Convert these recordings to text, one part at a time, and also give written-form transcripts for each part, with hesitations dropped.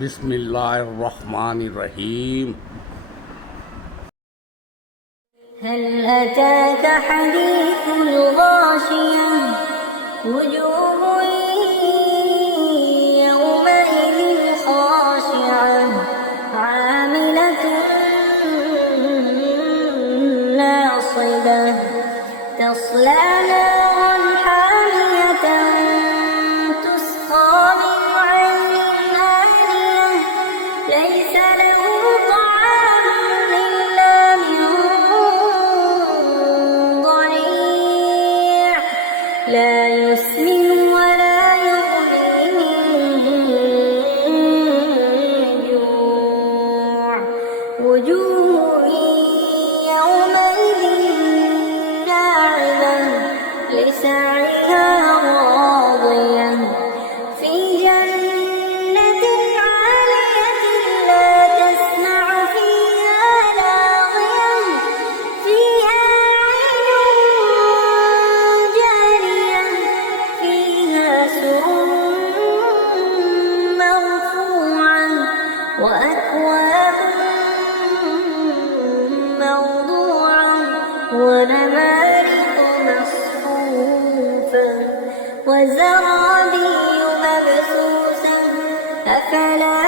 बिस्मिल्लाहिर्रहमानिर्रहीम। هل أتاك حديث الغاشية وجوه يومئذ خاشعة عاملة ناصبة تصلى نارا حامية تسقى من عين آنية ليس لهم طعام إلا من ضريع لا يسمن ولا يغني من جوع وجوه يومئذ ناعمة لسعيها راضية في جنة عالية لا تسمع فيها لاغية فيها عين جارية فيها سرر مرفوعة وأكواب موضوعة ونمارق مصفوفة وزرابي مبثوثة أفلا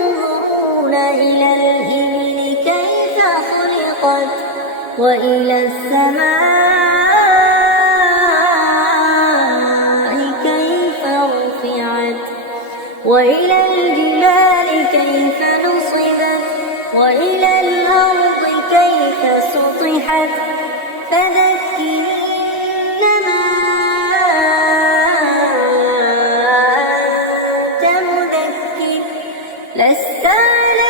ينظرون إلى الإبل كيف خلقت وإلى السماء كيف رفعت وإلى الجبال كيف نصبت وإلى الأرض كيف سطحت فذكر إنما أنت مذكر لست عليهم